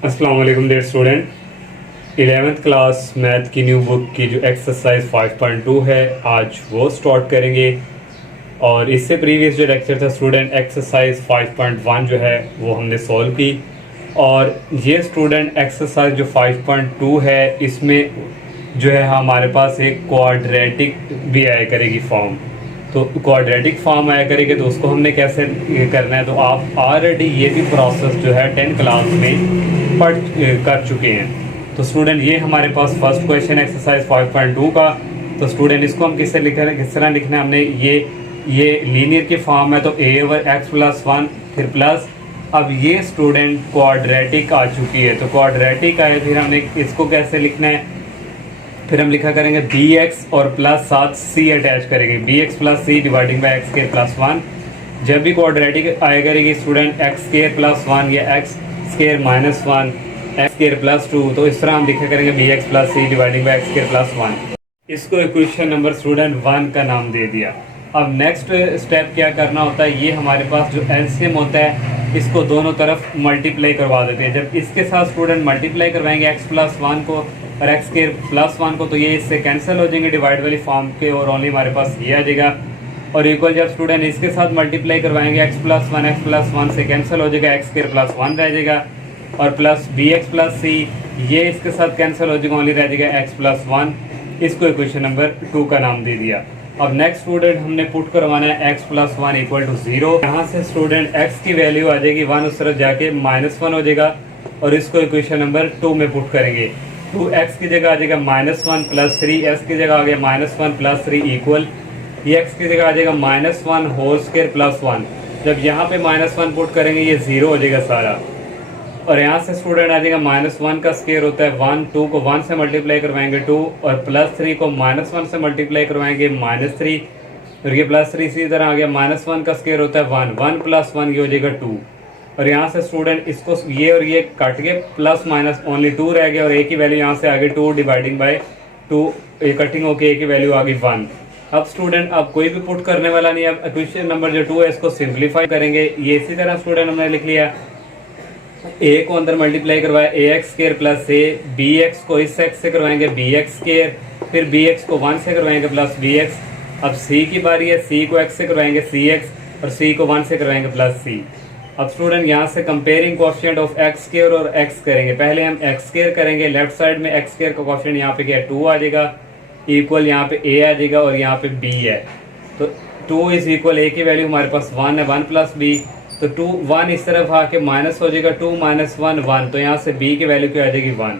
अस्सलाम वालेकुम dear student. 11th class math की न्यू बुक की जो एक्सरसाइज 5.2 है आज वो स्टार्ट करेंगे। और इससे प्रीवियस जो लेक्चर था स्टूडेंट एक्सरसाइज 5.1 जो है वो हमने सॉल्व की। और ये स्टूडेंट एक्सरसाइज जो 5.2 है इसमें जो है हमारे पास एक क्वाड्रेटिक भी आया करेगी फॉर्म। तो क्वाड्रेटिक फॉर्म आया करेगी तो उसको हमने कैसे करना है, तो आप ऑलरेडी ये भी प्रोसेस जो है 10 क्लास में पढ़ कर चुके हैं। तो स्टूडेंट ये हमारे पास फर्स्ट क्वेश्चन एक्सरसाइज 5.2 का। तो स्टूडेंट इसको हम किस तरह लिखना है, हमने ये लीनियर की फॉर्म है तो a ओवर एक्स प्लस 1 फिर प्लस। अब ये स्टूडेंट क्वाड्रेटिक आ चुकी है, तो क्वाड्रेटिक आए फिर हमने इसको कैसे लिखना है, फिर हम लिखा करेंगे बी एक्स और प्लस साथ सी अटैच करेंगे, b x plus c dividing by x square plus 1। जब भी क्वाड्रेटिक आया करेगी स्टूडेंट एक्स स्क्वायर प्लस 1 या x square minus 1 x square plus 2, तो इस तरह हम लिखा करेंगे b x plus c dividing by x square plus 1। इसको इक्वेशन नंबर स्टूडेंट 1 का नाम दे दिया। अब नेक्स्ट स्टेप क्या करना होता है, ये हमारे पास जो एलसीएम होता है इसको दोनों तरफ मल्टीप्लाई करवा देते हैं। जब इसके साथ स्टूडेंट मल्टीप्लाई करवाएंगे एक्स प्लस 1 को और एक्स स्क्वायर प्लस 1 को, तो ये इससे कैंसिल हो जाएंगे डिवाइड वाली फॉर्म के और ओनली हमारे पास ये आ जाएगा। और इक्वल जब स्टूडेंट इसके साथ मल्टीप्लाई करवाएंगे एक्स प्लस 1 से कैंसिल हो जाएगा, एक्स स्क्वायर प्लस 1 रह जाएगा और प्लस बी एक्स प्लस सी ये इसके साथ कैंसिल हो जाएगा, ओनली रह जाएगा एक्स प्लस 1। इसको इक्वेशन नंबर 2 का नाम दे दिया। अब नेक्स्ट स्टूडेंट हमने पुट करवाना है x प्लस 1 इक्वल टू 0। यहाँ से स्टूडेंट x की वैल्यू आ जाएगी 1, उस तरफ जाके -1 हो जाएगा और इसको इक्वेशन नंबर 2 में पुट करेंगे। 2x की जगह आ जाएगा -1 प्लस 3, s की जगह आ गया -1 प्लस 3 इक्वल ये x की जगह आ जाएगा -1 होल स्क्वायर प्लस 1। जब यहाँ पे -1 पुट करेंगे ये 0 हो जाएगा सारा। और यहाँ से स्टूडेंट आ जाएगा -1 का स्क्वायर होता है 1, 2 को 1 से मल्टीप्लाई करवाएंगे 2 और प्लस 3 को -1 से मल्टीप्लाई करवाएंगे -3 और ये प्लस 3 इसी तरह आ गया। -1 का स्क्वायर होता है 1, 1 प्लस 1 ये हो जाएगा 2। और यहाँ से स्टूडेंट इसको ये और ये काट के प्लस माइनस ओनली 2 रह गया और a की वैल्यू यहाँ से आ गई 2 डिवाइडिंग बाई 2, ये कटिंग होके a की वैल्यू आ गई 1। अब स्टूडेंट अब कोई भी पुट करने वाला नहीं है। अब इक्वेशन नंबर जो 2 है इसको सिंप्लीफाई करेंगे। ये इसी तरह स्टूडेंट हमने लिख लिया, a को अंदर मल्टीप्लाई करवाया ए एक्स स्क्वायर प्लस ए, बी एक्स को इस एक्स से करवाएंगे बी एक्स स्क्वायर, फिर बी एक्स को 1 से करवाएंगे प्लस बी एक्स। अब c की बारी है, c को x से करवाएंगे सी एक्स और c को 1 से करवाएंगे प्लस c। अब स्टूडेंट यहाँ से comparing coefficient of x square और x करेंगे। पहले हम x स्क्वायर करेंगे, लेफ्ट साइड में x स्क्वायर का कोएफिशिएंट यहाँ पे क्या है 2 आ जाएगा, इक्वल यहाँ पे a आ जाएगा और यहाँ पे b है। तो 2 इज इक्वल a की वैल्यू हमारे पास 1 है, 1 प्लस b, तो 2 1 इस तरफ आके माइनस हो जाएगा, 2 माइनस 1 1, तो यहाँ से b की वैल्यू क्या आ जाएगी 1।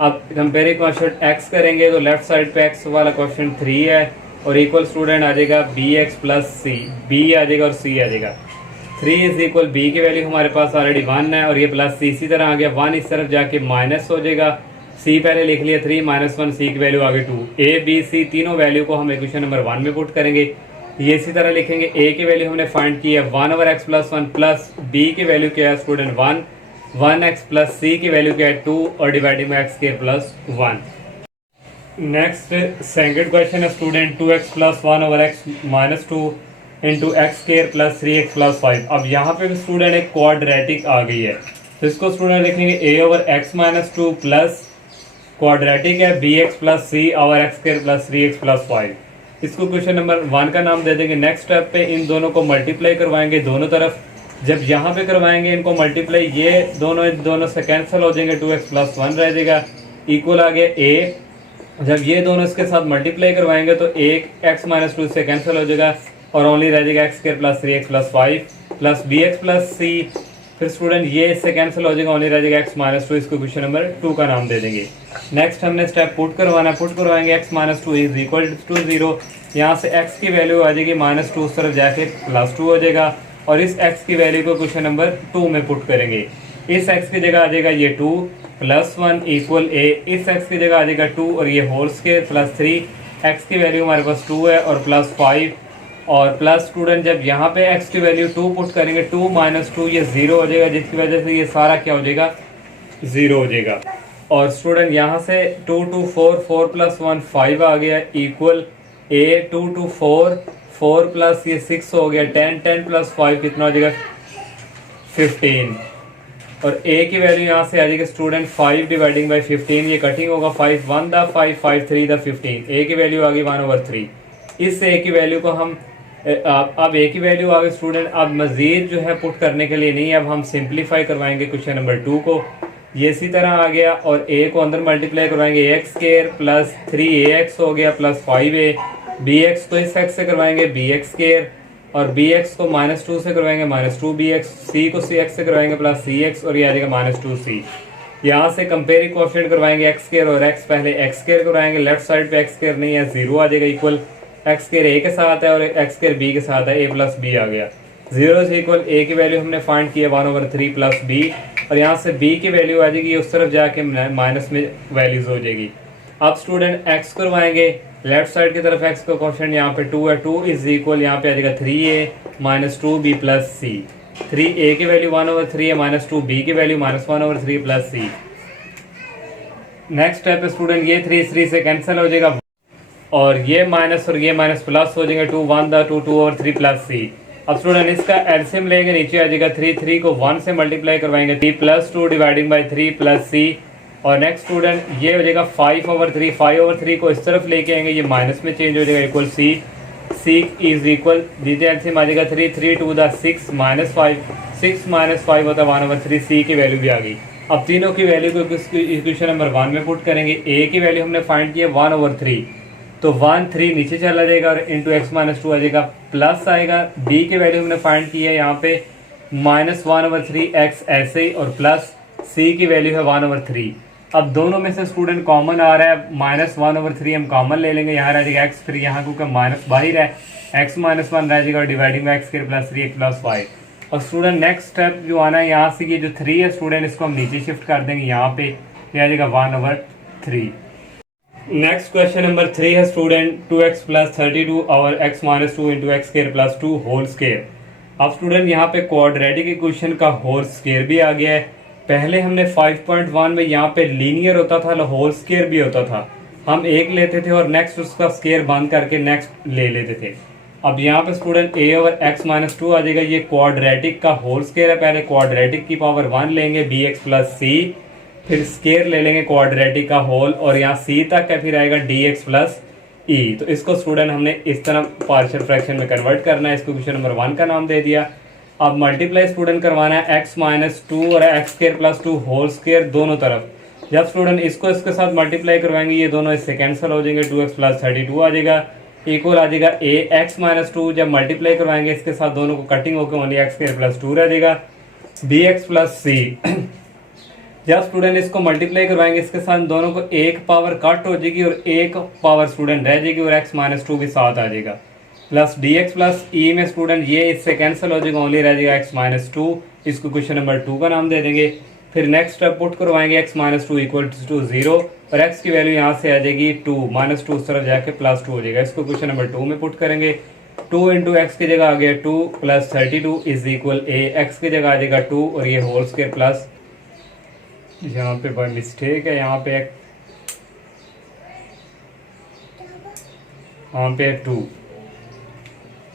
अब कंपेयरिंग कोएफिशिएंट x करेंगे तो लेफ्ट साइड पे x वाला कोएफिशिएंट 3 है और इक्वल स्टूडेंट आ जाएगा bx प्लस c, b आ जाएगा और c आ जाएगा। 3 इज इक्वल b की वैल्यू हमारे पास ऑलरेडी 1 है और ये प्लस c इसी तरह आ गया, 1 इस तरफ जाके माइनस हो जाएगा, c पहले लिख लिया 3 माइनस 1, c की वैल्यू आ गई 2। a b c तीनों वैल्यू को हम इक्वेशन नंबर 1 में पुट करेंगे। ये इसी तरह लिखेंगे, a की वैल्यू हमने फाइंड की है 1 over x plus 1 plus b की वैल्यू क्या है स्टूडेंट 1, 1x प्लस c की वैल्यू क्या है 2 और dividing by x square plus 1। Next second question है student 2x plus 1 over x minus 2 into x square plus 3x plus 5। अब यहाँ पे स्टूडेंट एक क्वाड्रेटिक आ गई है, तो इसको स्टूडेंट लिखेंगे a over x minus 2 plus quadratic है bx plus c over x square plus 3x plus 5। इसको क्वेश्चन नंबर 1 का नाम दे देंगे। नेक्स्ट स्टेप पे इन दोनों को मल्टीप्लाई करवाएंगे दोनों तरफ। जब यहाँ पे करवाएंगे इनको मल्टीप्लाई, ये दोनों से कैंसिल हो जाएंगे, 2x प्लस 1 रह जाएगा, इक्वल आ गया a। जब ये दोनों इसके साथ मल्टीप्लाई करवाएंगे तो एक x माइनस 2 से कैंसिल हो जाएगा और ओनली रह जाएगा x square plus 3x plus 5 plus bx plus c। फिर स्टूडेंट ये इससे कैंसिल हो जाएगा, ओनली रह जाएगा x माइनस 2, इसको क्वेश्चन नंबर 2 का नाम दे देंगे। नेक्स्ट हमने स्टेप पुट करवाना, पुट करवाएंगे x minus 2 is equal to 0। यहाँ से x की वैल्यू आ जाएगी -2, उस तरफ जाके प्लस 2 हो जाएगा और इस x की वैल्यू को क्वेश्चन नंबर 2 में पुट करेंगे। इस x की जगह आ जाएगा ये 2 प्लस 1 इक्वल a, इस x की जगह आ जाएगा 2 और ये होल स्क्वायर प्लस 3, x की वैल्यू हमारे पास 2 है और प्लस 5 और प्लस स्टूडेंट जब यहाँ पे x की वैल्यू 2 पुट करेंगे 2 माइनस 2 ये 0 हो जाएगा, जिसकी वजह से ये सारा क्या हो जाएगा 0 हो जाएगा। और स्टूडेंट यहाँ से 2 2 4 4 प्लस 1 5 आ गया इक्वल a 2 2 4 4 प्लस ये 6 हो गया 10 10 प्लस 5 कितना हो जाएगा 15। और ए की वैल्यू यहाँ से आ जाएगी स्टूडेंट 5 डिवाइडिंग बाई 15, ये कटिंग होगा 5 1 द 5 5 3 द 15, ए की वैल्यू आ गई 1/3। इस ए की वैल्यू को हम अब ए की वैल्यू आ गई स्टूडेंट। अब मजीद जो है पुट करने के लिए नहीं, अब हम सिंप्लीफाई करवाएंगे क्वेश्चन नंबर 2 को। ये इसी तरह आ गया और ए को अंदर मल्टीप्लाई करवाएंगे एक्स स्क्वायर प्लस 3ax हो गया प्लस 5a, bx को इस एक्स से करवाएंगे bx स्क्वायर और bx को -2 से करवाएंगे -2bx, c को cx से करवाएंगे प्लस cx और ये आ जाएगा -2c। यहाँ से कंपेयरिंग कोएफिशिएंट करवाएंगे एक्स स्क्वायर और एक्स, पहले एक्स स्क्वायर करवाएंगे, लेफ्ट साइड पे एक्स स्क्वायर नहीं है 0 आ जाएगा इक्वल एक्स स्क्वायर ए के साथ है और एक्स स्क्वायर बी के साथ है, a प्लस बी आ गया 0 से इक्वल ए की वैल्यू हमने फाइंड किया 1/3 प्लस बी और यहाँ से b की वैल्यू आ जाएगी उस तरफ जाके माइनस में वैल्यूज हो जाएगी। अब स्टूडेंट x करवाएंगे, लेफ्ट साइड की तरफ x का कोएफिशिएंट यहाँ पे 2 है, 2 इज इक्वल यहाँ पे आ जाएगा 3a - 2b plus c। 3a की वैल्यू 1/3 है, -2b की value -1/3 plus c। Next step है स्टूडेंट, ये 3 से कैंसिल हो जाएगा और ये माइनस और ये माइनस प्लस हो जाएंगे 2 1 द 2 2/3 प्लस c। अब स्टूडेंट इसका एलसीएम लेंगे, नीचे आ जाएगा 3 को 1 से मल्टीप्लाई करवाएंगे 3 + 2 डिवाइडिंग बाई 3 प्लस c और नेक्स्ट स्टूडेंट ये हो जाएगा 5/3, 5/3 को इस तरफ लेके आएंगे, ये माइनस में चेंज हो जाएगा इक्वल c इज इक्वल दीजिए एलसीएम आ जाएगा 3 2 द 6 -5, 6 - 5 होता है 1/3, c की वैल्यू भी आ गई। अब तीनों की वैल्यू को इक्वेशन नंबर 1 में पुट करेंगे। a की वैल्यू हमने फाइंड की है 1/3, तो 1 3 नीचे चला जाएगा और इंटू x - 2 आ जाएगा प्लस आएगा। b की वैल्यू हमने फाइंड की है यहाँ पे -1/3 x ऐसे ही और प्लस c की वैल्यू है 1/3। अब दोनों में से स्टूडेंट कॉमन आ रहा है, -1/3 हम कॉमन ले लेंगे, यहाँ रह जाएगा x, फिर यहाँ क्योंकि माइनस बाहर है x - 1 रह जाएगा और dividing by x plus 3 plus 5। और स्टूडेंट नेक्स्ट स्टेप जो आना है यहाँ से, ये जो 3 है स्टूडेंट इसको हम नीचे शिफ्ट कर देंगे, यहाँ पे ये आ जाएगा 1/3। नेक्स्ट क्वेश्चन नंबर 3 है स्टूडेंट 2x + 32 और x - 2 × x square plus 2 whole square. अब स्टूडेंट यहाँ पे क्वाड्रेटिक इक्वेशन का होल स्क्वायर भी आ गया है। पहले हमने 5.1 में यहाँ पे लीनियर होता था, होल स्क्वायर भी होता था, हम एक लेते थे और नेक्स्ट उसका स्क्वायर बंद करके नेक्स्ट ले लेते थे। अब यहाँ पे स्टूडेंट a/x - 2 आ जाएगा, ये क्वाड्रेटिक का होल स्क्वायर है, पहले क्वाड्रेटिक की पावर 1 लेंगे bx + c, फिर स्क्वायर ले लेंगे क्वाड्रेटिक का होल और यहाँ c तक है, फिर आएगा dx + e। तो इसको स्टूडेंट हमने इस तरह पार्शियल फ्रैक्शन में कन्वर्ट करना है, इसको क्वेश्चन नंबर 1 का नाम दे दिया। अब मल्टीप्लाई स्टूडेंट करवाना है x - 2 और x square plus 2 whole square दोनों तरफ। जब स्टूडेंट इसको इसके साथ मल्टीप्लाई करवाएंगे ये दोनों इससे कैंसिल हो जाएंगे, 2x + 32 आ जाएगा इक्वल आ जाएगा x - 2। जब मल्टीप्लाई करवाएंगे इसके साथ दोनों को कटिंग होकर ओनली x स्क्वायर प्लस 2 रह जाएगा bx + c। जब स्टूडेंट इसको मल्टीप्लाई करवाएंगे इसके साथ दोनों को एक पावर कट हो जाएगी और एक पावर स्टूडेंट रह जाएगी और x - 2 भी साथ आ जाएगा प्लस dx + e में स्टूडेंट ये इससे कैंसिल हो जाएगा, ओनली रह जाएगा x - 2। इसको क्वेश्चन नंबर 2 का नाम दे देंगे। फिर नेक्स्ट स्टेप पुट करवाएंगे x - 2 = 0 और x की वैल्यू यहाँ से आ जाएगी 2 -2 उस तरफ जाके +2 हो जाएगा। इसको क्वेश्चन नंबर 2 में पुट करेंगे। 2 × x की जगह आ गया 2 + 32 इज इक्वल a, x की जगह आ जाएगा 2 और ये होल स्क्वायर प्लस, यहाँ पे बाय मिस्टेक है, यहाँ पे 2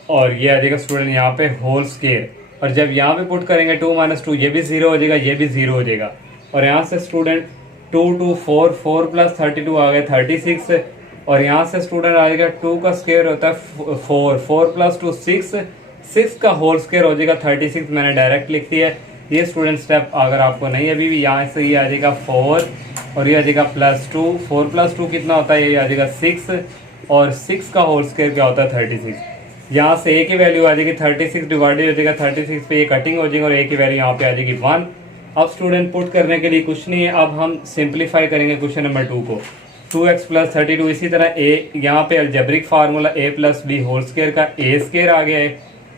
और ये आ जाएगा स्टूडेंट यहाँ पे होल स्क्वायर। और जब यहाँ पे पुट करेंगे 2 - 2 ये भी 0 हो जाएगा, ये भी 0 हो जाएगा और यहाँ से स्टूडेंट 2 2 4 4 + 32 आ गया 36 और यहाँ से स्टूडेंट आ जाएगा 2 का स्क्वायर होता है 4 4 + 2 6 6 का होल स्क्वायर हो जाएगा 36, मैंने डायरेक्ट लिख दिया है। ये स्टूडेंट स्टेप अगर आपको नहीं अभी भी, यहाँ से ये आ जाएगा 4 और ये आ जाएगा +2, 4 + 2 कितना होता है, ये आ जाएगा 6 और 6 का होल स्क्वायर क्या होता है 36। यहाँ से a की वैल्यू आ जाएगी 36 डिवाइडेड हो जाएगा 36 पे, ये कटिंग हो जाएगी और a की वैल्यू यहाँ पे आ जाएगी 1। अब स्टूडेंट पुट करने के लिए कुछ नहीं है, अब हम सिंप्लीफाई करेंगे क्वेश्चन नंबर 2 को। 2x + 32 इसी तरह a, यहाँ पे algebraic formula a + b whole square का a स्क्वायर आ गया है,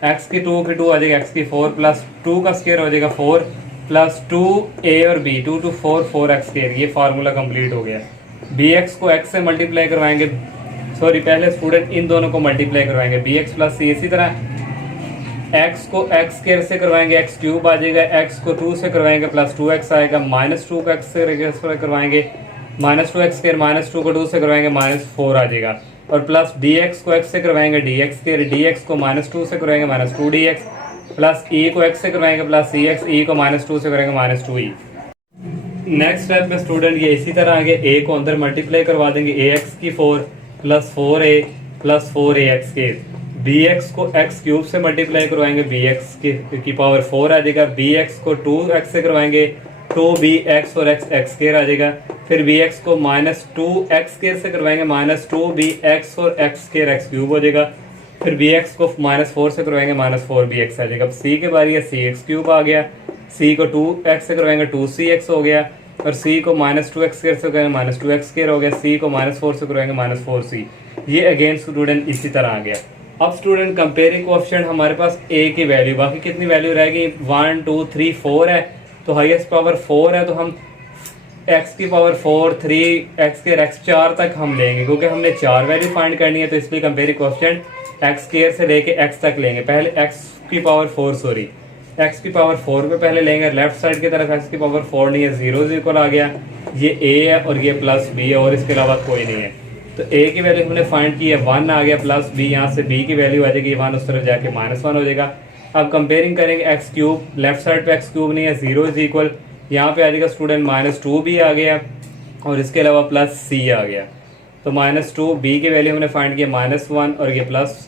x की 2 की 2 आ जाएगा x की 4 प्लस 2 का स्क्वायर हो जाएगा 4 प्लस 2a और b 2 2 4 4x स्क्वायर, ये फार्मूला कंप्लीट हो गया। bx को x से मल्टीप्लाई करवाएंगे, सॉरी पहले स्टूडेंट इन दोनों को मल्टीप्लाई करवाएंगे bx + c, इसी तरह x को x स्क्वायर से करवाएंगे x³ आ जाएगा, x को 2 से करवाएंगे प्लस 2x आएगा, -2 को x से करवाएंगे -2x² -2 को 2 से करवाएंगे -4 आ जाएगा और प्लस dx को x से करवाएंगे dx² dx को -2 से करवाएंगे -2dx प्लस ई को एक्स से करवाएंगे प्लस सी एक्स, ई को -2 से करेंगे -2e। नेक्स्ट स्टेप में स्टूडेंट ये इसी तरह आगे ए को अंदर मल्टीप्लाई करवा देंगे, ए एक्स की 4 प्लस 4a प्लस 4ax के, बी एक्स को एक्स क्यूब से मल्टीप्लाई करवाएंगे, बी एक्स की पावर 4 आ जाएगा, बी एक्स को 2x से करवाएंगे 2bx और x एक्स स्केयर आ जाएगा, फिर बी एक्स को -2x स्केयर से करवाएंगे -2bx और x स्केयर एक्स क्यूब हो जाएगा, फिर बी एक्स को -4 से करवाएंगे -4bx आ जाएगा। अब सी के बारी है, सी एक्स क्यूब आ गया, सी को 2x से करवाएंगे 2cx हो गया, और सी को -2x स्केयर से करवाएंगे -2x स्केयर हो गया, सी को -4 से करवाएंगे -4c। ये अगेन स्टूडेंट इसी तरह आ गया। अब स्टूडेंट कंपेयरिंग कोएफिशिएंट हमारे पास a की वैल्यू, बाकी कितनी वैल्यू रहेगी 1 2 3 4 है, तो हाईएस्ट पावर 4 है, तो हम x की पावर 4 3 x के x 4 तक हम लेंगे, क्योंकि हमने 4 वैल्यू फाइंड करनी है, तो इसलिए कंपेयरिंग कोएफिशिएंट x स्केयर से लेके x तक लेंगे। पहले x की पावर 4 सॉरी x की पावर 4 पे पहले लेंगे, लेफ्ट साइड की तरफ x की पावर 4 नहीं है, 0 इक्वल आ गया, ये a है और ये प्लस b है और इसके अलावा कोई नहीं है। तो a की वैल्यू हमने फाइंड की है 1 आ गया, प्लस b, यहाँ से b की वैल्यू आ जाएगी 1 उस तरफ जाके -1 हो जाएगा। अब कंपेयरिंग करेंगे एक्स क्यूब, लेफ्ट साइड पे एक्स क्यूब नहीं है, 0 इज इक्वल, यहाँ पे आ जाएगा स्टूडेंट -2b आ गया और इसके अलावा प्लस c आ गया। तो -2b की वैल्यू हमने फाइंड किया -1 और ये प्लस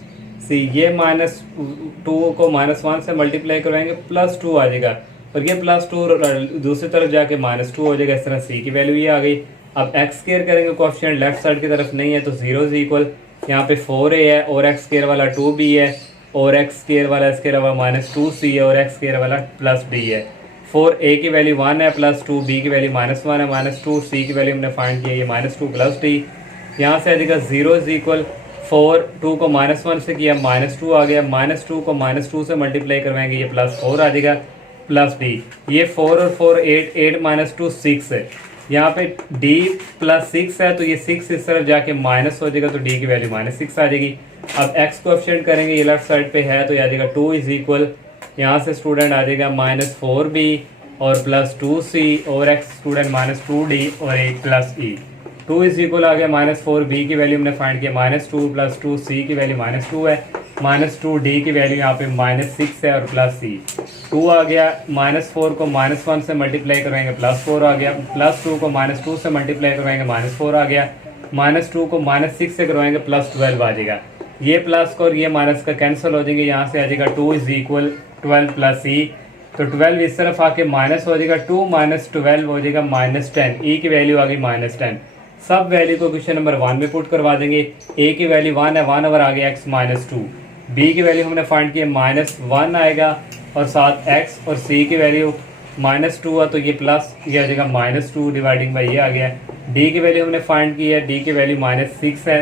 c, ये -2 को -1 से मल्टीप्लाई करवाएंगे +2 आ जाएगा, और ये +2 दूसरी तरफ जाके -2 हो जाएगा। इस तरह c की वैल्यू ये आ गई। अब x स्केयर करेंगे, कोएफिशिएंट लेफ्ट साइड की तरफ नहीं है, तो 0 इज इक्वल, यहाँ पे 4a है और x स्केयर वाला 2b है और x स्केयर वाला इसके अलावा -2c है और x स्केयर वाला +d है। 4a की वैल्यू 1 है, +2b की वैल्यू -1 है, -2c की वैल्यू हमने फाइंड की है, ये -2 + d, यहाँ से आ जाएगा 0 इज इक्वल 4, 2 को -1 से किया -2 आ गया, -2 को -2 से मल्टीप्लाई करवाएंगे, ये +4 आ जाएगा प्लस d, ये 4 और 4 8, 8 -2 6 है, यहाँ पे d +6 है, तो ये 6 इस तरफ जाके माइनस हो जाएगा, तो d की वैल्यू -6 आ जाएगी। अब x कोएफिशिएंट करेंगे, ये लेफ्ट साइड पे है, तो ये आ जाएगा 2 इज इक्वल, यहाँ से स्टूडेंट आ जाएगा -4b और +2c और x स्टूडेंट -2d और एक +e। 2 इज इक्वल आ गया -4b की वैल्यू हमने फाइंड किया -2 +2c की वैल्यू -2 है, -2d की वैल्यू यहाँ पे -6 है और +c। 2 आ गया, -4 को -1 से मल्टीप्लाई करवाएंगे +4 आ गया, +2 को -2 से मल्टीप्लाई करवाएंगे -4 आ गया, -2 को -6 से करवाएंगे +12 आ जाएगा। ये प्लस का और ये माइनस का कैंसिल हो जाएंगे, यहाँ से आ जाएगा 2 इज इक्वल 12 + e, तो 12 इस तरफ आके माइनस हो जाएगा, 2 - 12 हो जाएगा -10, e की वैल्यू आ गई -10। सब वैल्यू को क्वेश्चन नंबर 1 में पुट करवा देंगे। a की वैल्यू 1 है, 1 ओवर आ गया x -2, b की वैल्यू हमने फाइंड की है -1 आएगा और साथ x, और c की वैल्यू -2 है, तो ये प्लस ये आ जाएगा -2 डिवाइडिंग बाई ये आ गया। d की वैल्यू हमने फाइंड की है, d की वैल्यू -6 है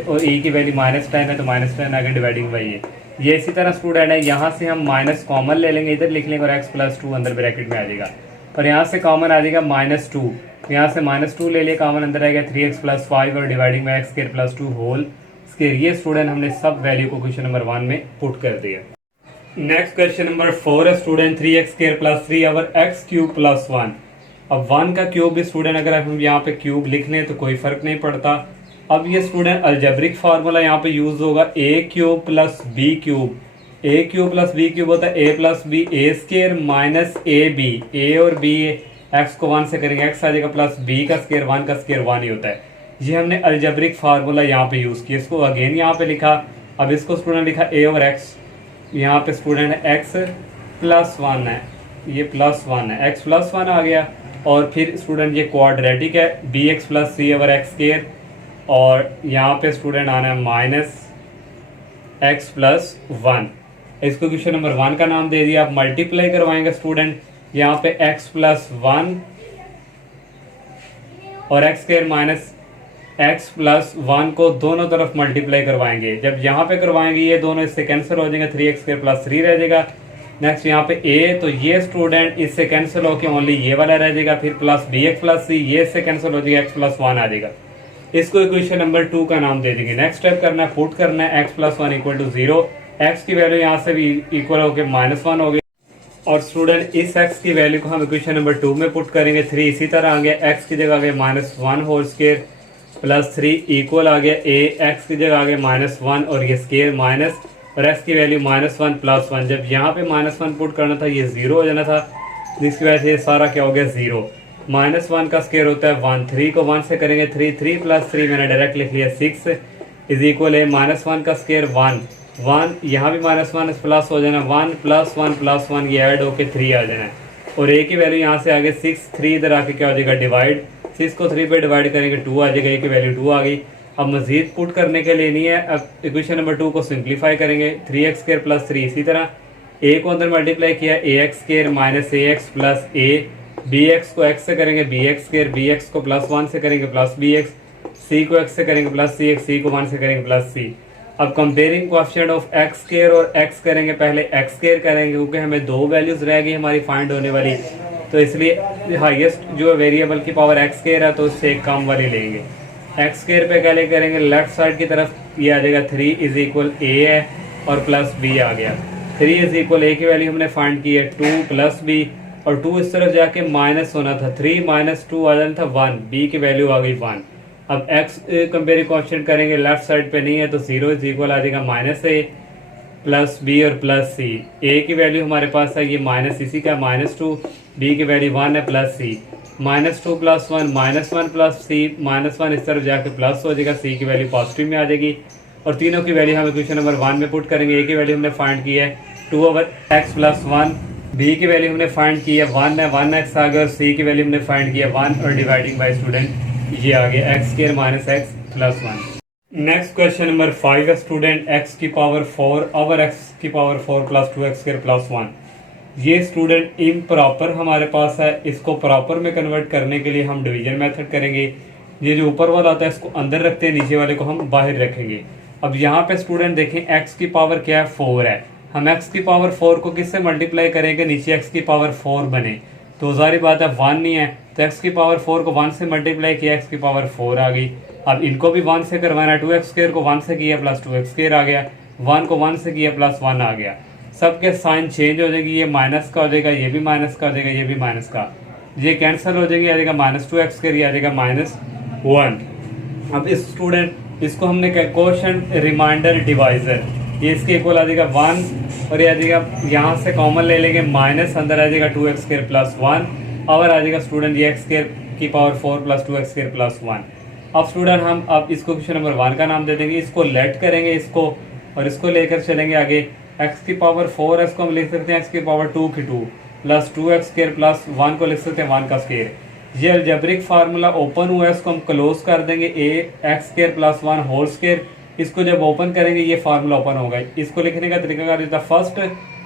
और e की वैल्यू -10 है, तो -10 आ गया डिवाइडिंग बाई ये इसी तरह स्टूडेंट है, यहाँ से हम माइनस कॉमन ले लेंगे, इधर लिख लेंगे और x +2 अंदर ब्रैकेट में आ जाएगा, और यहाँ से कॉमन आ जाएगा -2, यहाँ से -2 ले लिए, कॉमन अंदर आएगा 3x + 5 और dividing by x² +2 whole square. ये स्टूडेंट हमने सब वैल्यू को क्वेश्चन नंबर 1 में पुट कर दिया। नेक्स्ट क्वेश्चन नंबर 4 है स्टूडेंट 3x² + 3 ओवर x³ + 1। अब 1 का क्यूब भी स्टूडेंट अगर हम यहाँ पे क्यूब लिख लें तो कोई फर्क नहीं पड़ता। अब ये स्टूडेंट अलजेब्रिक फार्मूला यहाँ पे यूज होगा, a³ + b³, a³ + b³ होता है a + b a² - ab, a और b x को 1 से करेंगे x आ जाएगा, प्लस b का स्क्वायर 1 का स्क्वायर 1 ही होता है। ये हमने अलजेब्रिक फार्मूला यहाँ पे यूज किया, इसको अगेन यहाँ पे लिखा। अब इसको स्टूडेंट लिखा a ओवर x, यहाँ पे स्टूडेंट x +1 है, ये +1 है, x +1 आ गया, और फिर स्टूडेंट ये क्वाड्रेटिक है bx + c ओवर x², और यहाँ पे स्टूडेंट आना है -x + 1। इसको क्वेश्चन नंबर 1 का नाम दे दिया। आप मल्टीप्लाई करवाएंगे स्टूडेंट, यहाँ पे x + 1 और x² - x + 1 को दोनों तरफ मल्टीप्लाई करवाएंगे। जब यहाँ पे करवाएंगे ये दोनों इससे कैंसिल हो जाएंगे, 3x² + 3 रह जाएगा। नेक्स्ट यहाँ पे a, तो ये स्टूडेंट इससे कैंसिल होकर ओनली ये वाला रह जाएगा, फिर प्लस bx + c, ये इससे कैंसिल हो जाएगा, x + 1 आ जाएगा। इसको इक्वेशन नंबर 2 का नाम दे देंगे। नेक्स्ट स्टेप करना है, पुट करना है x + 1 = 0, x की वैल्यू यहाँ से भी इक्वल होकर -1 हो गई, और स्टूडेंट इस x की वैल्यू को हम इक्वेशन नंबर 2 में पुट करेंगे। 3 इसी तरह आ गया, x की जगह आ गया -1 होल स्क्वायर + 3 इक्वल आ गया a, x की जगह आ गया -1 और ये स्क्वायर और x की वैल्यू -1 +1। जब यहाँ पे -1 पुट करना था ये 0 हो जाना था, जिसकी वजह से ये सारा क्या हो गया 0। -1 का स्क्वायर होता है 1, 3 को 1 से करेंगे 3, 3 + 3 मैंने डायरेक्ट लिख लिया 6 इज इक्वल है -1 का स्क्वायर 1, 1 यहाँ भी -1 प्लस हो जाना, 1 + 1 + 1 ये ऐड होके 3 आ जाना है। और a की वैल्यू यहाँ से आगे 6, 3 इधर आके क्या हो जाएगा डिवाइड, 6 को 3 पे डिवाइड करेंगे 2 आ जाएगा, a की वैल्यू 2 आ गई। अब मजीद पुट करने के लिए नहीं है, अब इक्वेशन नंबर 2 को सिंप्लीफाई करेंगे, 3x² + 3। इसी तरह a को अंदर मल्टीप्लाई किया ax² - ax + a, bx को x से करेंगे bx², bx को +1 से करेंगे +bx, c को x से करेंगे +cx, c को 1 से करेंगे +c। अब कंपेयरिंग कोएफिशिएंट ऑफ x² और x करेंगे, पहले x² करेंगे क्योंकि हमें दो वैल्यूज रह गई हमारी फाइंड होने वाली, तो इसलिए हाईएस्ट जो वेरिएबल की पावर x² है तो उससे एक कम वाली लेंगे। x² पे क्या करेंगे लेफ्ट साइड की तरफ, ये आ जाएगा 3 = a है और +b आ गया। 3 = a की वैल्यू हमने फाइंड की है 2 + b, और 2 इस तरफ जाके माइनस होना था, 3 - 2 आ जाना था 1, b की वैल्यू आ गई 1। अब x कंपेयरिंग कोएफिशिएंट करेंगे, लेफ्ट साइड पे नहीं है तो 0 = आ जाएगा -a + b और +c। a की वैल्यू हमारे पास है ये माइनस, इसी का -2, b की वैल्यू 1 है +c, -2 + 1 -1 + c, -1 इस तरफ जाके प्लस हो जाएगा, c की वैल्यू पॉजिटिव में आ जाएगी। और तीनों की वैल्यू हम इक्वेशन नंबर 1 में पुट करेंगे। a की वैल्यू हमने फाइंड की है 2/x + 1, b की वैल्यू हमने फाइंड की है 1 है, 1x आ गया, और c की वैल्यू हमने फाइंड की है 1, और डिवाइडिंग बाय स्टूडेंट ये आ गया x² - x + 1। Next question number 5 है स्टूडेंट, x की पावर 4 ओवर x की पावर 4 + 2x² + 1। ये स्टूडेंट इम्प्रॉपर हमारे पास है, इसको प्रॉपर में कन्वर्ट करने के लिए हम डिवीजन मेथड करेंगे। ये जो ऊपर वाला आता है इसको अंदर रखते हैं, नीचे वाले को हम बाहर रखेंगे। अब यहाँ पे स्टूडेंट देखें x की पावर क्या है 4 है, हम x की पावर 4 को किससे मल्टीप्लाई करेंगे, नीचे x की पावर 4 बने, तो जारी बात है 1 नहीं है, तो x की पावर 4 को 1 से मल्टीप्लाई किया, x की पावर 4 आ गई। अब इनको भी 1 से करवाना है, 2x² को 1 से किया +2x² आ गया, 1 को 1 से किया +1 आ गया। सबके साइन चेंज हो जाएगी, ये माइनस का हो जाएगा, ये भी माइनस का हो जाएगा, ये भी माइनस का, ये कैंसिल हो जाएगी, आ जाएगा -2x², ये आ जाएगा -1। अब इस स्टूडेंट इसको हमने क्या कोएफिशिएंट रिमाइंडर डिवाइजर, ये इसके इक्वल आ जाएगा 1, और ये आ जाएगा यहाँ से कॉमन ले लेंगे माइनस, अंदर आ जाएगा 2x² + 1, और आ जाएगा स्टूडेंट ये x² की पावर 4 + 2x² + 1। अब स्टूडेंट हम अब इसको क्वेश्चन नंबर 1 का नाम दे देंगे, इसको लेट करेंगे इसको, और इसको लेकर चलेंगे आगे। x की पावर 4 है, इसको हम लिख सकते हैं x की पावर 2 की 2 + 2x² + 1 को लिख सकते हैं 1 का स्क्वायर। ये अलजेब्रिक फार्मूला ओपन हुआ है, इसको हम क्लोज कर देंगे, ax² + 1 होल स्क्वायर। इसको जब ओपन करेंगे ये फार्मूला ओपन होगा। इसको लिखने का तरीका कर देता फर्स्ट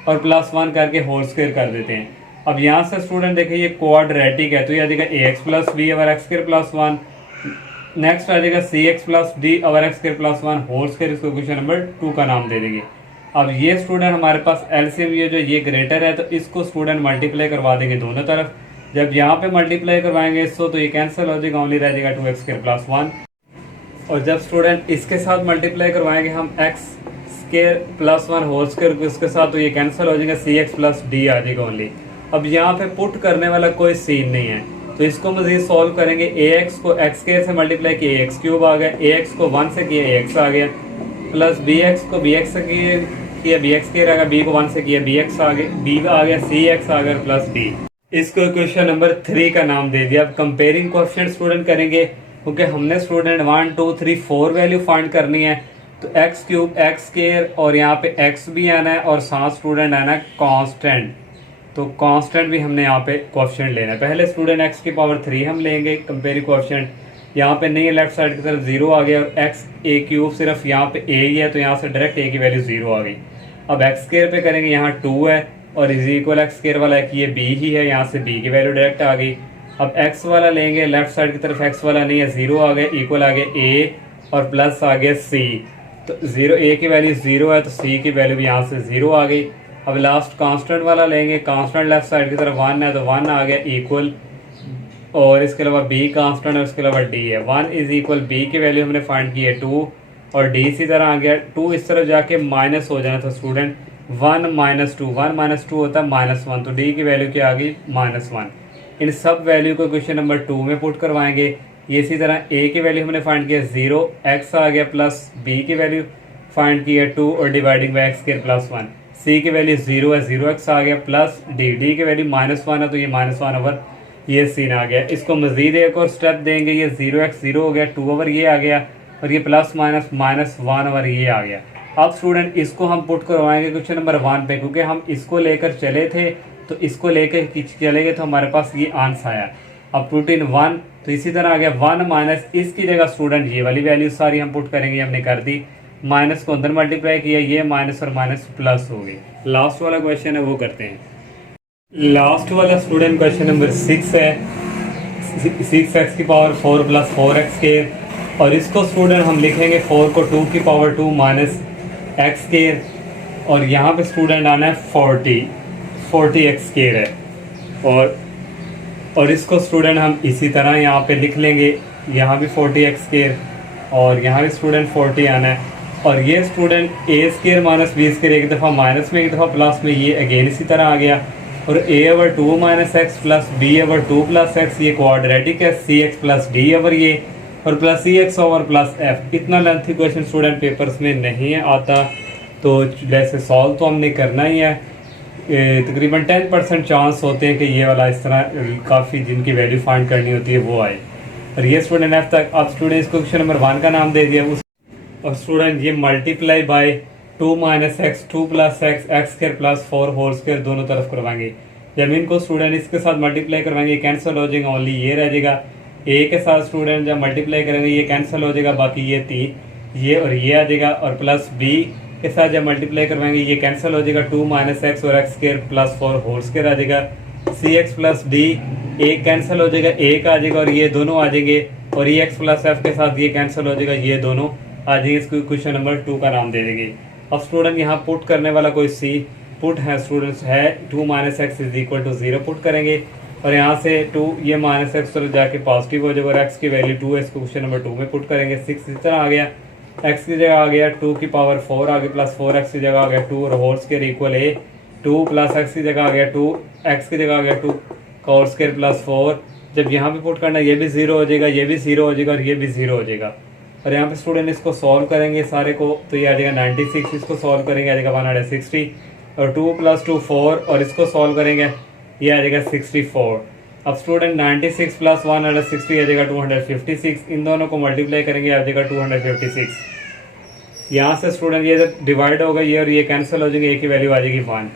और +1 करके होल स्क्वायर कर देते हैं। अब यहाँ से स्टूडेंट देखिए ये क्वाड्रेटिक है, तो ये आ जाएगा ax + b over x² + 1, next आ जाएगा cx + d over x² + 1 whole square, इसको क्वेश्चन नंबर 2 का नाम दे देंगे। अब ये स्टूडेंट हमारे पास एलसीएम ये जो ये ग्रेटर है, तो इसको स्टूडेंट मल्टीप्लाई करवा देंगे दोनों तरफ। जब यहाँ पे मल्टीप्लाई करवाएंगे इसको तो ये कैंसिल हो जाएगा, ओनली रह जाएगा 2x² + 1। और जब स्टूडेंट इसके साथ मल्टीप्लाई करवाएंगे हम x² + 1 होल स्क्वायर इसके साथ, तो ये कैंसिल हो जाएगा, cx + d आ जाएगा ओनली। अब यहाँ पे पुट करने वाला कोई सीन नहीं है, तो इसको मजीद सॉल्व करेंगे। ax को x² से मल्टीप्लाई किया x³ आ गया, ax को 1 से किया ax आ गया, प्लस bx को bx से किया bx² आ गया, b को 1 से किया bx आ गया, b आ गया, cx आ गया प्लस d। इसको क्वेश्चन नंबर 3 का नाम दे दिया। अब कंपेयरिंग कोएफिशिएंट स्टूडेंट करेंगे, क्योंकि हमने स्टूडेंट 1 2 3 4 वैल्यू फाइंड करनी है, तो x³ x² और यहाँ पे x भी आना है, और साथ स्टूडेंट आना है कांस्टेंट, तो कांस्टेंट भी हमने यहाँ पे कोएफिशिएंट लेना है। पहले स्टूडेंट x की पावर 3 हम लेंगे कंपेयरिंग कोएफिशिएंट, यहाँ पे नहीं है, लेफ्ट साइड की तरफ 0 आ गया, और x³ सिर्फ यहाँ पे a ही है, तो यहाँ से डायरेक्ट a की वैल्यू 0 आ गई। अब x² पे करेंगे, यहाँ 2 है और इज इक्वल x² वाला है कि ये b ही है, यहाँ से b की वैल्यू डायरेक्ट आ गई। अब x वाला लेंगे, लेफ्ट साइड की तरफ x वाला नहीं है, 0 आ गया, इक्वल आ गया a और प्लस आ गया c, तो 0 a की वैल्यू 0 है, तो c की वैल्यू भी यहाँ से 0 आ गई। अब लास्ट कांस्टेंट वाला लेंगे, कांस्टेंट लेफ्ट साइड की तरफ 1 है, तो 1 आ गया इक्वल, और इसके अलावा b कांस्टेंट है, उसके अलावा d है। 1 इज इक्वल b की वैल्यू हमने फाइंड की है 2, और d इसी तरह आ गया, 2 इस तरफ जाके माइनस हो जाना था स्टूडेंट, 1 - 2 1 - 2 होता है -1, तो d की वैल्यू क्या आ गई -1। इन सब वैल्यू को क्वेश्चन नंबर 2 में पुट करवाएंगे। ये इसी तरह a की वैल्यू हमने फाइंड किया 0, x आ गया प्लस b की वैल्यू फाइंड किया 2 और dividing by x square plus 1। सी की वैल्यू 0 है, 0x आ गया, प्लस डी की वैल्यू -1 है तो ये -1 ओवर ये सीन आ गया। इसको मजीद एक और स्टेप देंगे, ये 0x 0 हो गया, 2 ओवर ये आ गया और ये प्लस माइनस -1 ओवर ये आ गया। अब स्टूडेंट इसको हम पुट करवाएंगे क्वेश्चन नंबर 1 पे, क्योंकि हम इसको लेकर चले थे तो इसको लेकर चले गए तो हमारे पास ये आंसर आया। अब पुट इन 1 तो इसी तरह आ गया 1 माइनस इसकी जगह स्टूडेंट ये वाली वैल्यू सारी हम पुट करेंगे, हमने कर दी, माइनस को अंदर मल्टीप्लाई किया, ये माइनस और माइनस प्लस हो गई। लास्ट वाला क्वेश्चन है वो करते हैं। लास्ट वाला स्टूडेंट क्वेश्चन नंबर 6 है, 6x की पावर 4 प्लस 4x स्क्वायर, और इसको स्टूडेंट हम लिखेंगे 4 को 2 की पावर 2 माइनस एक्स स्क्वायर, और यहाँ पे स्टूडेंट आना है 40x स्क्वायर है, और इसको स्टूडेंट हम इसी तरह यहाँ पे लिख लेंगे, यहाँ भी 40x स्क्वायर और यहाँ भी स्टूडेंट 40 आना है, और ये स्टूडेंट ए स्क्वायर माइनस बी स्क्वायर एक दफ़ा माइनस में एक दफ़ा प्लस में, ये अगेन इसी तरह आ गया, और a over 2 minus x plus b over 2 plus x, ये क्वाड्रेटिक है, c x plus d over ये, और plus c x over plus f. इतना लेंथी क्वेश्चन स्टूडेंट पेपर्स में नहीं है आता, तो जैसे सॉल्व तो हमने करना ही है। तकरीबन 10% चांस होते हैं कि ये वाला इस तरह काफ़ी जिनकी वैल्यू फाइंड करनी होती है वो आए, और ये स्टूडेंट एफ तक। अब स्टूडेंट इसको क्वेश्चन नंबर 1 का नाम दे दिया उस, और स्टूडेंट ये multiply by 2 minus x 2 plus x x square plus 4 whole square दोनों तरफ करवाएंगे। जब इनको स्टूडेंट इसके साथ मल्टीप्लाई करवाएंगे कैंसिल हो जाएगा, ओनली ये रह जाएगा। ए के साथ स्टूडेंट जब मल्टीप्लाई करेंगे ये कैंसिल हो जाएगा, बाकी ये 3 ये और ये आ जाएगा, और प्लस बी के साथ जब मल्टीप्लाई करवाएंगे ये कैंसिल हो जाएगा, 2 माइनस एक्स और x square plus 4 whole square आ जाएगा। सी एक्स प्लस डी एक कैंसिल हो जाएगा, एक आ जाएगा और ये दोनों आ जाएंगे, और ये एक्स प्लस एफ के साथ ये कैंसिल हो जाएगा, ये दोनों आ जाएंगे। इसको क्वेश्चन नंबर 2 का नाम दे देंगे। अब स्टूडेंट यहाँ पुट करने वाला कोई सी पुट है स्टूडेंट्स है 2 minus x is equal to 0 put करेंगे, और यहाँ से 2 ये माइनस एक्स तो जाके पॉजिटिव हो जाएगा, और एक्स की वैल्यू 2 है, इसको क्वेश्चन नंबर 2 में पुट करेंगे। 6 इस तरह आ गया, एक्स की जगह आ गया 2 की पावर 4 आ गया, प्लस 4x की जगह आ गया 2 और होल स्क्वायर इक्वल ए 2 प्लस एक्स की जगह आ गया 2 एक्स की जगह आ गया 2 होल स्क्वायर प्लस 4। जब यहाँ पे पुट करना ये भी 0 हो जाएगा, ये भी 0 हो जाएगा और ये भी 0 हो जाएगा, और यहाँ पे स्टूडेंट इसको सॉल्व करेंगे सारे को तो ये आ जाएगा 96, इसको सॉल्व करेंगे आ जाएगा 160, और 2 प्लस 2 4, और इसको सॉल्व करेंगे ये आ जाएगा 64। अब स्टूडेंट 96 प्लस 160 आ जाएगा 256, इन दोनों को मल्टीप्लाई करेंगे आ जाएगा 256। यहाँ से स्टूडेंट ये जब डिवाइड होगा ये और ये कैंसिल हो जाएंगे, ए की वैल्यू आ जाएगी 1।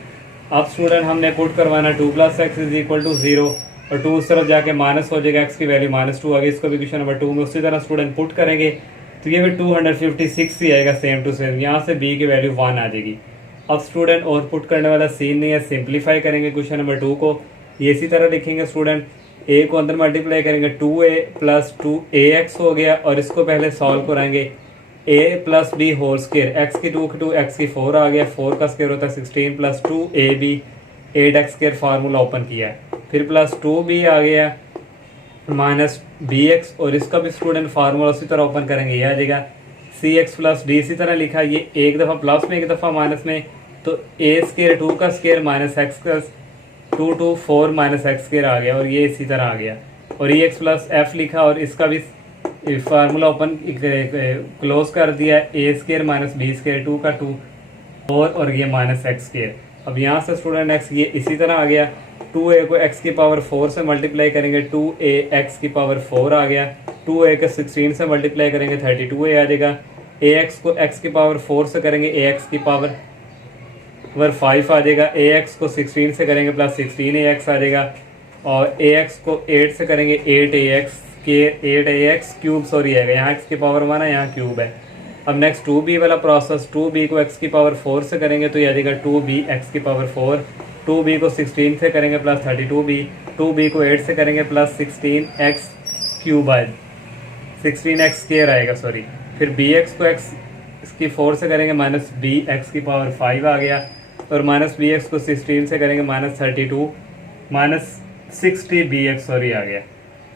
अब स्टूडेंट हमने पुट करवाना 2 plus x is equal to 0, और 2 उस तरफ जाके माइनस हो जाएगा, एक्स की वैल्यू -2 आ गई, इसको भी क्वेश्चन नंबर 2 में उसी तरह स्टूडेंट पुट करेंगे तो ये भी 256 ही आएगा सेम टू सेम। यहाँ से बी की वैल्यू 1 आ जाएगी। अब स्टूडेंट और पुट करने वाला सीन नहीं है, सिंप्लीफाई करेंगे क्वेश्चन नंबर 2 को, ये इसी तरह लिखेंगे स्टूडेंट, ए को अंदर मल्टीप्लाई करेंगे 2a प्लस 2ax हो गया, और इसको पहले सॉल्व कराएंगे a plus b whole square, x की 2 की 2 एक्स की 4 आ गया, 4 का स्क्वायर होता है 16 plus 2ab 8x square formula open किया है, फिर प्लस 2b आ गया माइनस bx, और इसका भी स्टूडेंट फार्मूला उसी तरह ओपन करेंगे, ये आ जाएगा cx प्लस d, इसी तरह लिखा, ये एक दफ़ा प्लस में एक दफ़ा माइनस में, तो a स्क्वायर 2 का square minus x plus 2 2 4 minus x square आ गया, और ये इसी तरह आ गया, और ये x प्लस एफ लिखा और इसका भी फार्मूला ओपन क्लोज कर दिया, ए स्क्वायर माइनस बी स्क्वायर 2 का 2 4 और ये माइनस एक्स स्क्वायर। अब यहाँ से स्टूडेंट x ये इसी तरह आ गया, 2a को x की पावर 4 से मल्टीप्लाई करेंगे 2a x की पावर 4 आ गया, 2a को 16 से मल्टीप्लाई करेंगे 32a आ जाएगा, ax को x की पावर 4 से करेंगे ax की पावर 5 आ जाएगा, ax को 16 से करेंगे प्लस 16ax आ जाएगा, और ax को 8 से करेंगे 8ax क्यूब सॉरी आएगा, यहाँ x की पावर 1 है यहाँ क्यूब है। अब नेक्स्ट 2b वाला प्रोसेस, 2b को x की पावर 4 से करेंगे तो ये आ जाएगा 2b x की पावर 4, 2b को 16 से करेंगे प्लस 32b, 2b को 8 से करेंगे प्लस 16x क्यूब आएगा 16x स्क्वायर आएगा सॉरी, फिर bx को x इसकी 4 से करेंगे माइनस bx की पावर 5 आ गया, और माइनस bx को 16 से करेंगे माइनस 32 माइनस 60 bx सॉरी आ गया,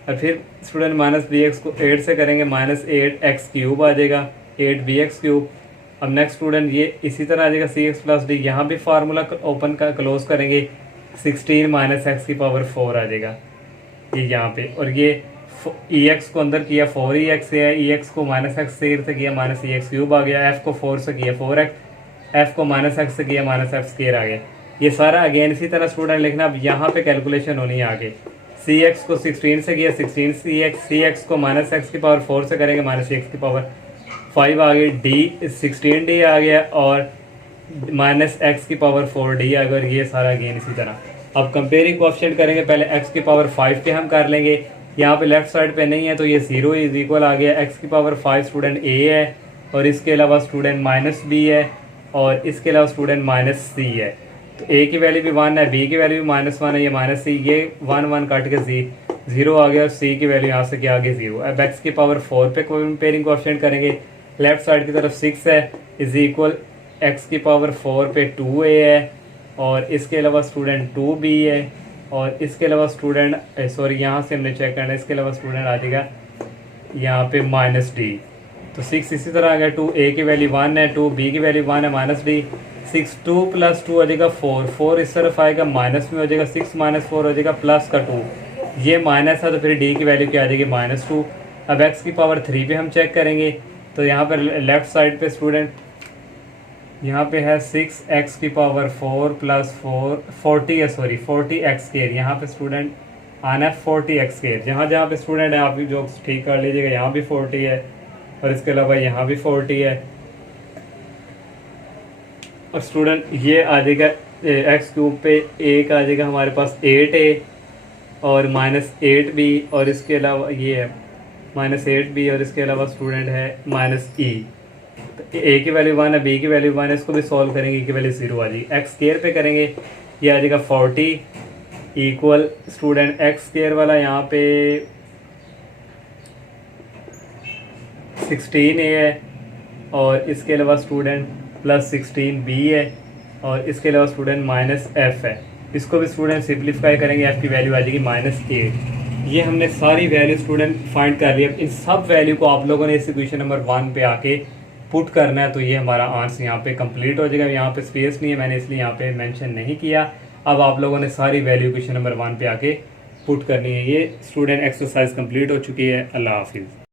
और फिर स्टूडेंट माइनस bx को 8 से करेंगे माइनस 8x क्यूब आ जाएगा 8bx क्यूब। अब नेक्स्ट स्टूडेंट ये इसी तरह आ जाएगा cx प्लस डी, यहाँ भी फार्मूला ओपन का क्लोज करेंगे 16 माइनस एक्स की पावर 4 आ जाएगा ये यहाँ पे, और ये ई एक्स को अंदर किया 4EX से है, ई एक्स को माइनस एक्स से किया माइनस ई एक्स क्यूब आ गया, एफ को 4 से किया 4x, एफ को माइनस एक्स से किया माइनस एक्स स्क्वायर आ गया। ये सारा अगेन इसी तरह स्टूडेंट लिखना। अब यहाँ पे कैलकुलेशन होनी है आगे। सी एक्स को 16 से किया 16 सी एक्स को माइनस एक्स की पावर 4 से करेंगे माइनस एक्स की पावर 5 आ गई, डी 16D आ गया और माइनस एक्स की पावर 4D आ गया। और ये सारा अगेन इसी तरह। अब कंपेयरिंग कोएफिशिएंट करेंगे, पहले एक्स की पावर 5 पे हम कर लेंगे, यहाँ पे लेफ्ट साइड पे नहीं है तो ये 0 इज इक्वल आ गया। एक्स की पावर 5 स्टूडेंट ए है और इसके अलावा स्टूडेंट माइनस बी है और इसके अलावा स्टूडेंट माइनस सी है। तो ए की वैल्यू भी 1 है, बी की वैल्यू भी -1 है, ये माइनस सी, ये 1 1 काट के 0 आ गया और सी की वैल्यू यहाँ से क्या आ गई 0। अब एक्स की पावर 4 पे कंपेयरिंग कोएफिशिएंट करेंगे, लेफ्ट साइड की तरफ 6 है इज इक्वल एक्स की पावर 4 पे 2a है और इसके अलावा स्टूडेंट 2b है और इसके अलावा स्टूडेंट सॉरी यहाँ से हमने चेक करना है, इसके अलावा स्टूडेंट आ जाएगा यहाँ पे -d। तो 6 इसी तरह आ गया, 2a की वैल्यू 1 है, 2b की वैल्यू 1 है -d, 6 2 + 2 हो जाएगा 4, 4 इस तरफ आएगा माइनस में हो जाएगा, 6 - 4 हो जाएगा प्लस का 2, ये माइनस है तो फिर d की वैल्यू क्या आ जाएगी -2। अब x की पावर 3 पे हम चेक करेंगे तो यहाँ पर लेफ्ट साइड पे स्टूडेंट यहाँ पे है 6x की पावर 4 + 4 40 है, सॉरी 40x स्क्वायर, यहाँ पे स्टूडेंट आना है 40x स्क्वायर। जहाँ जहाँ पे स्टूडेंट है आप भी जो ठीक कर लीजिएगा, यहाँ भी 40 है और इसके अलावा यहाँ भी 40 है और स्टूडेंट ये आ जाएगा एक्स क्यूब पे एक आ जाएगा हमारे पास 8a और -8b और इसके अलावा ये है -8b और इसके अलावा स्टूडेंट है -e। तो ए की वैल्यू 1 है, बी की वैल्यू 1 है, इसको भी सॉल्व करेंगे, की वैल्यू 0 आ जाएगी। एक्स स्क्वायर पे करेंगे, ये आ जाएगा 40 इक्वल स्टूडेंट एक्स स्क्वायर वाला यहाँ पे 16a है और इसके अलावा स्टूडेंट +16b है और इसके अलावा स्टूडेंट -f है। इसको भी स्टूडेंट सिंप्लीफाई करेंगे, f की वैल्यू आ जाएगी -8। ये हमने सारी वैल्यू स्टूडेंट फाइंड कर लिया। इन सब वैल्यू को आप लोगों ने इस क्वेश्चन नंबर 1 पे आके पुट करना है तो ये हमारा आंसर यहाँ पे कंप्लीट हो जाएगा। यहाँ पे स्पेस नहीं है, मैंने इसलिए यहाँ पे मेंशन नहीं किया। अब आप लोगों ने सारी वैल्यू क्वेश्चन नंबर 1 पे आके पुट करनी है। ये स्टूडेंट एक्सरसाइज कंप्लीट हो चुकी है। अल्लाह हाफिज़।